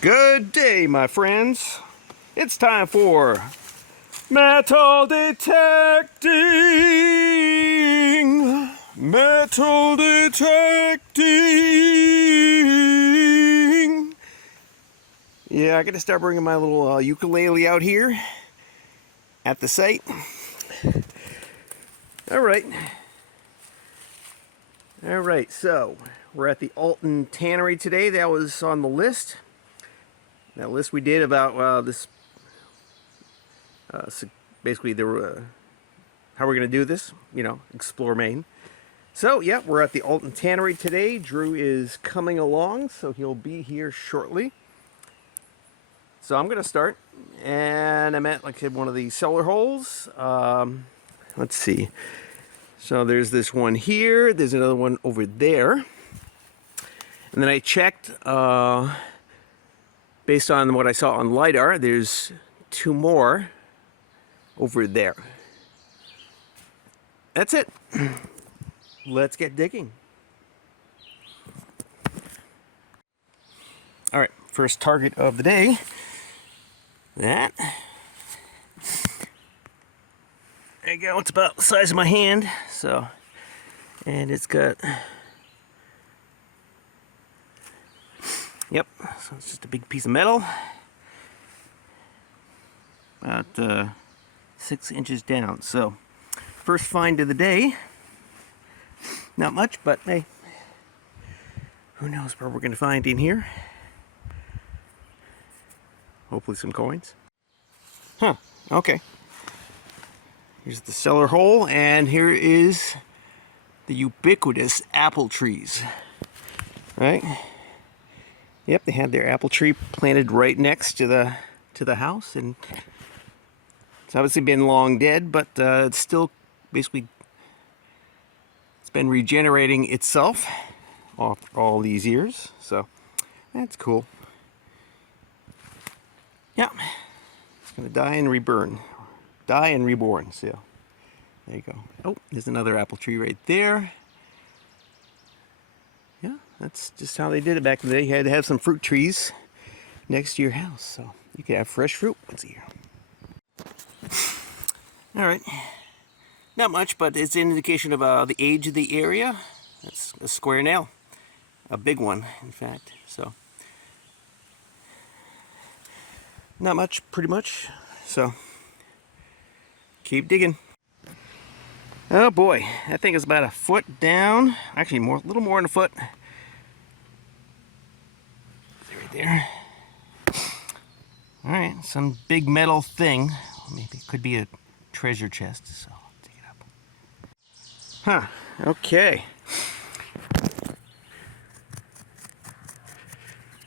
Good day, my friends. It's time for metal detecting. Metal detecting. Yeah, I gotta start bringing my little ukulele out here at the site. All right, so we're at the Alton Tannery today. That was on the list. That list we did about this, basically how we're going to do this, explore Maine. So, yeah, we're at the Alton Tannery today. Drew is coming along, so he'll be here shortly. So I'm going to start, and I'm at, like I said, one of the cellar holes. Let's see. So there's this one here. There's another one over there. And then I checked, based on what I saw on LiDAR, there's two more over there. That's it. Let's get digging. All right, first target of the day. That. There you go. It's about the size of my hand. So, and it's got. Yep. So it's just a big piece of metal. About 6 inches down. So, first find of the day. Not much, but hey, who knows what we're going to find in here. Hopefully some coins. Huh, okay. Here's the cellar hole, and here is the ubiquitous apple trees. Right? Yep, they had their apple tree planted right next to the house, and it's obviously been long dead, but it's still basically been regenerating itself all these years, so that's cool. Yeah, it's gonna die and reborn, so there you go. Oh, there's another apple tree right there. Yeah, that's just how they did it back in the day. You had to have some fruit trees next to your house, so you could have fresh fruit once a year. All right. Not much, but it's an indication of the age of the area. That's a square nail. A big one, in fact. So, not much, pretty much. So, keep digging. Oh boy, that thing is about a foot down. Actually, a little more than a foot. Right there. All right, some big metal thing. Maybe it could be a treasure chest. So. Huh, okay.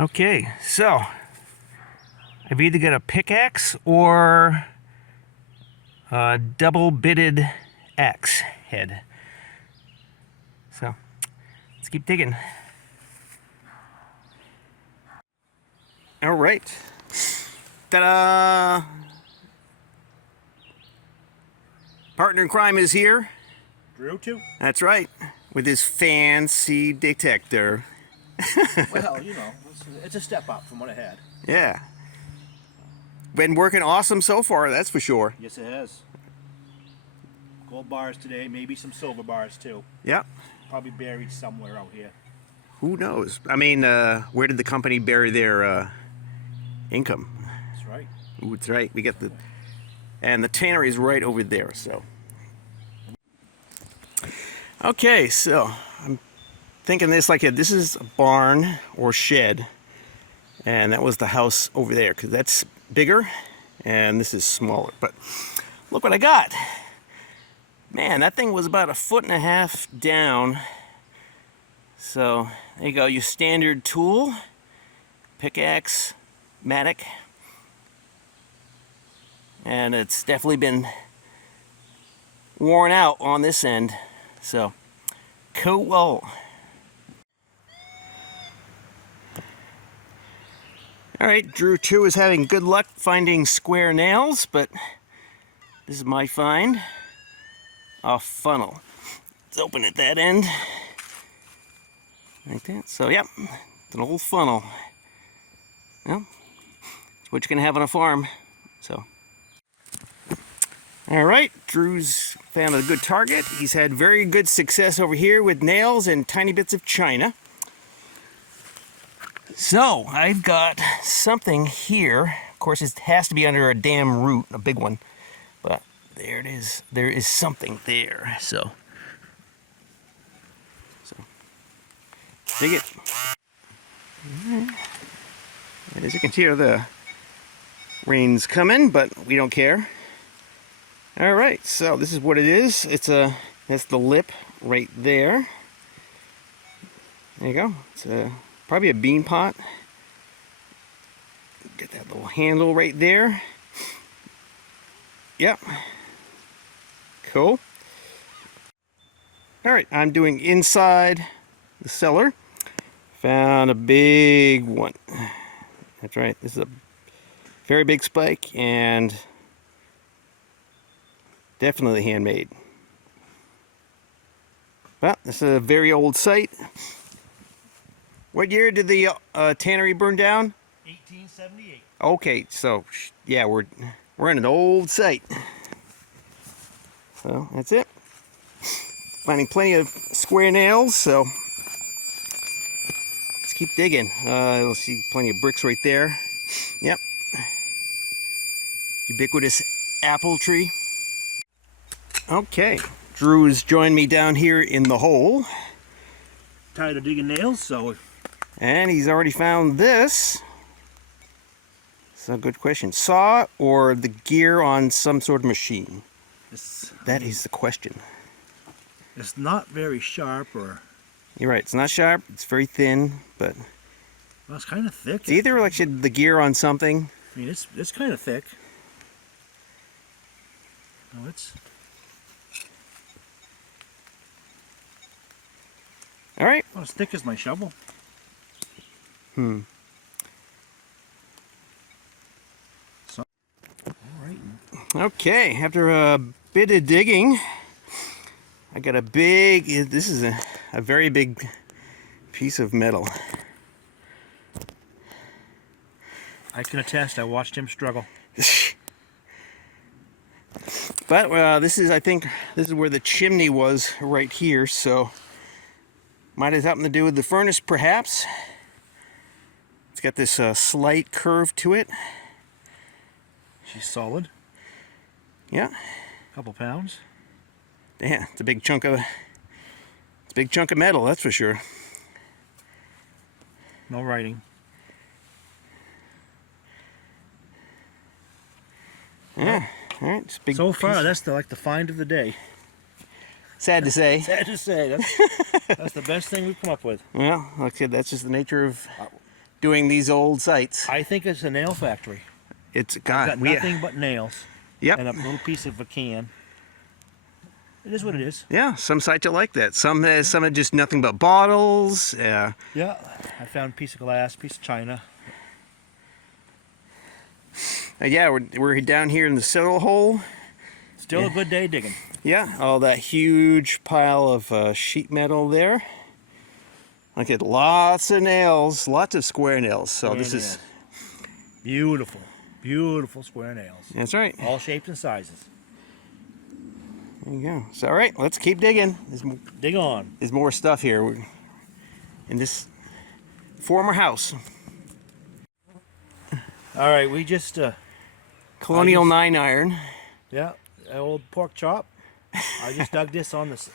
Okay, so I've either got a pickaxe or a double-bitted axe head. So let's keep digging. All right. Ta-da! Partner in crime is here. Drew too? That's right, with his fancy detector. Well, it's a step up from what I had. Yeah. Been working awesome so far, that's for sure. Yes, it has. Gold bars today, maybe some silver bars too. Yep. Probably buried somewhere out here. Who knows? I mean, where did the company bury their income? That's right. Ooh, that's right. We got and the tannery is right over there, so. Okay, so I'm thinking this is a barn or shed, and that was the house over there, because that's bigger and this is smaller. But look what I got. Man, that thing was about 1.5 feet down. So there you go, your standard tool, pickaxe, mattock, and it's definitely been worn out on this end. So, cool. Alright, Drew 2 is having good luck finding square nails, but this is my find. A funnel. Let's open at that end. Like that. So, yep, an old funnel. Well, it's what you're going to have on a farm. So, all right, Drew's found a good target. He's had very good success over here with nails and tiny bits of china. So, I've got something here. Of course, it has to be under a damn root, a big one. But there it is. There is something there. So dig it. And as you can hear, the rain's coming, but we don't care. All right, so this is what it is. That's the lip right there. There you go. It's probably a bean pot. Get that little handle right there. Yep. Cool. All right, I'm doing inside the cellar. Found a big one. That's right. This is a very big spike and definitely handmade. Well, this is a very old site. What year did the tannery burn down? 1878. Okay, so yeah, we're on an old site. So that's it. Finding plenty of square nails, so let's keep digging. You'll see plenty of bricks right there. Yep. Ubiquitous apple tree. Okay, Drew's joined me down here in the hole. Tired of digging nails, so. And he's already found this. It's a good question. Saw or the gear on some sort of machine? That is the question. It's not very sharp, or. You're right, it's not sharp, it's very thin, but Well, it's kind of thick. it's either like the gear on something. I mean, it's kind of thick. Oh, it's. All right. Well, as thick as my shovel. Hmm. So, all right. Okay, after a bit of digging, I got a big, this is a very big piece of metal. I can attest, I watched him struggle. But this is, I think, this is where the chimney was right here, so might have something to do with the furnace, perhaps. It's got this slight curve to it. She's solid. Yeah. A couple pounds. Yeah, it's a big chunk of metal, that's for sure. No writing. Yeah. All right. It's a big So far, piece. that's like the find of the day. Sad to say. Sad to say, that's the best thing we've come up with. Well, like I said, that's just the nature of doing these old sites. I think it's a nail factory. It's Got nothing but nails. Yep. And a little piece of a can. It is what it is. Yeah, some sites are like that. Some are just nothing but bottles. Yeah, I found a piece of glass, piece of china. Yeah, we're down here in the cellar hole. Still a good day digging. Yeah, all that huge pile of sheet metal there. Look at lots of nails, lots of square nails. So Square this nails. is Beautiful, beautiful square nails. that's right. All shapes and sizes. There you go. So all right, let's keep digging. Dig on. There's more stuff here. We're in this former house. All right, we just Colonial 9-iron. yeah, an old pork chop. I just dug this on this.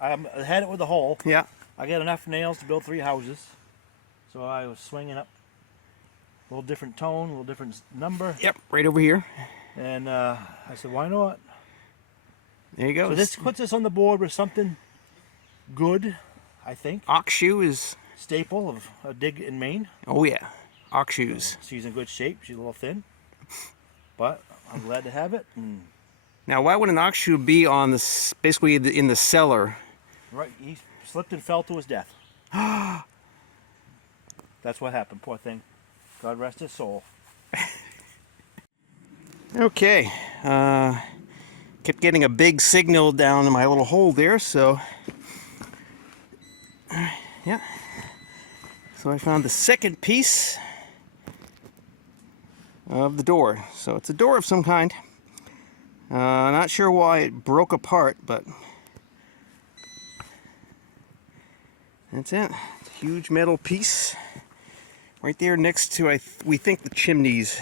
I had it with a hole. Yeah. I got enough nails to build 3 houses, so I was swinging up. A little different tone, a little different number. Yep, right over here. And I said, why not? There you go. So this puts us on the board with something good, I think. ox shoe is, Staple of a dig in Maine. oh yeah, ox shoes. She's in good shape. She's a little thin, but I'm glad to have it. And Now, why would an ox shoe be on this, basically in the cellar? right, he slipped and fell to his death. That's what happened. Poor thing. God rest his soul. Okay, kept getting a big signal down in my little hole there, so yeah. So I found the second piece. of the door. So it's a door of some kind. Not sure why it broke apart, but that's it. It's a huge metal piece right there next to, we think, the chimneys.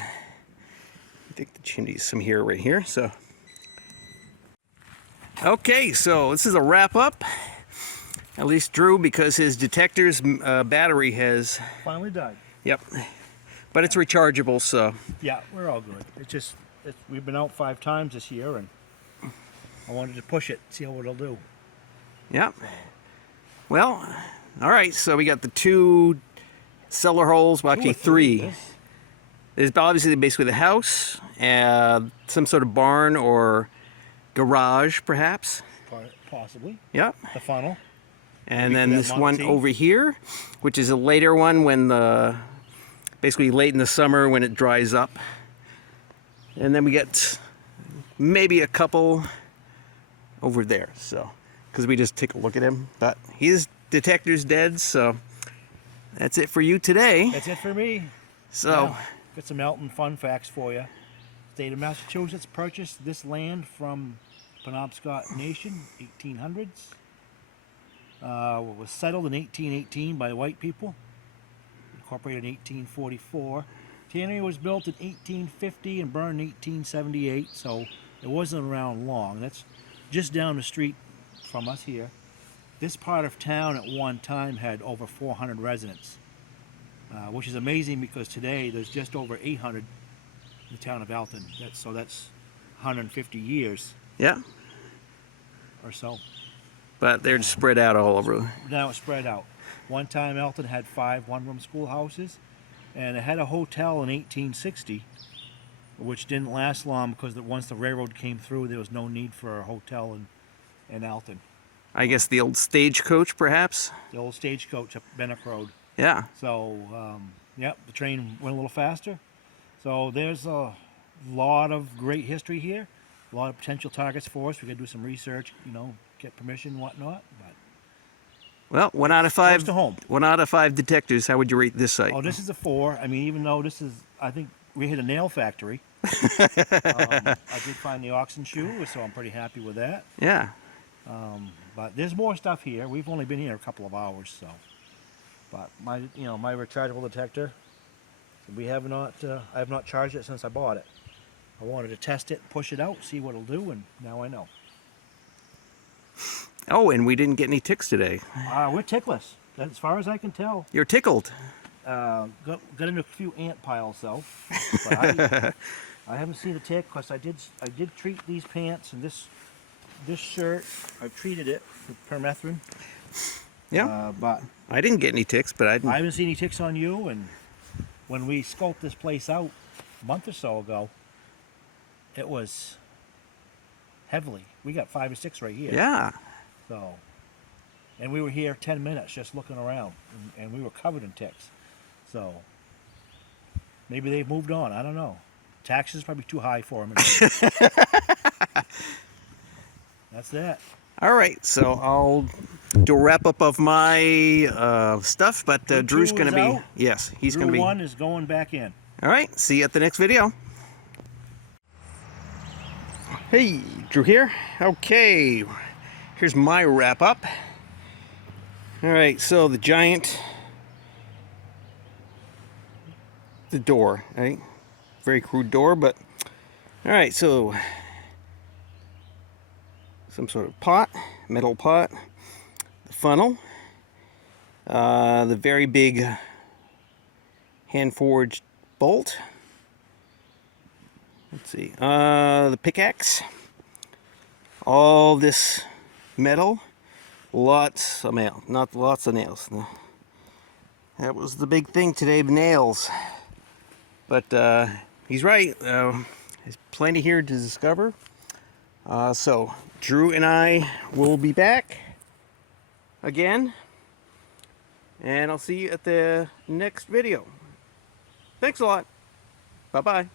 I think the chimneys, some here, right here. So, okay, so this is a wrap up. At least Drew, because his detector's battery has Finally died. Yep, but it's rechargeable, so Yeah, we're all good. We've been out 5 times this year, and I wanted to push it, see how it'll do. Yep. Well, all right. So we got the 2 cellar holes. Well, actually 3. There's obviously basically the house, some sort of barn or garage, perhaps. Possibly. Yep. The funnel. And then this one over here, which is a later one when basically late in the summer when it dries up. And then we get maybe a couple over there, so because we just take a look at him. But his detector's dead, so that's it for you today. That's it for me. So, yeah, got some Alton fun facts for you. State of Massachusetts purchased this land from Penobscot Nation, 1800s. Was settled in 1818 by white people. Incorporated in 1844. Tannery was built in 1850 and burned in 1878, so it wasn't around long. That's just down the street from us here. This part of town at one time had over 400 residents, which is amazing because today there's just over 800 in the town of Alton. That's 150 years. Yeah. Or so. But they're just spread out all over. Now it's spread out. One time Alton had 5 one-room schoolhouses, and it had a hotel in 1860, which didn't last long because once the railroad came through, there was no need for a hotel in Alton. I guess the old stagecoach, perhaps? The old stagecoach up Bennock Road. Yeah. So, yep, the train went a little faster. So there's a lot of great history here, a lot of potential targets for us. We could do some research, get permission and whatnot. But well, 1 out of 5. close to home. 1 out of 5 detectors. How would you rate this site? Oh, this is a 4. I mean, even though this is, I think we hit a nail factory. I did find the oxen shoe, so I'm pretty happy with that. Yeah. But there's more stuff here. We've only been here a couple of hours, so. But my rechargeable detector, I have not charged it since I bought it. I wanted to test it, push it out, see what it'll do, and now I know. Oh, and we didn't get any ticks today. We're tickless, as far as I can tell. You're tickled. Got into a few ant piles though. But I haven't seen a tick because I did treat these pants and this shirt. I've treated it with permethrin. Yeah. But I didn't get any ticks, but I haven't seen any ticks on you. And when we scoped this place out a month or so ago, it was heavily. We got 5 or 6 right here. Yeah. So, and we were here 10 minutes just looking around, and we were covered in ticks. So, maybe they've moved on. I don't know. Taxes probably too high for them. That's that. All right, so I'll do a wrap up of my stuff, but Drew's going to be out. Yes, he's going to be. Drew 1 is going back in. All right, see you at the next video. Hey, Drew here. Okay, here's my wrap up. All right, so the door, right? Very crude door, but all right, so some sort of pot, metal pot, the funnel, the very big hand-forged bolt. Let's see, the pickaxe, all this metal, lots of nails, not lots of nails. No. That was the big thing today, nails. But he's right, there's plenty here to discover. So Drew and I will be back again, and I'll see you at the next video. Thanks a lot. Bye-bye.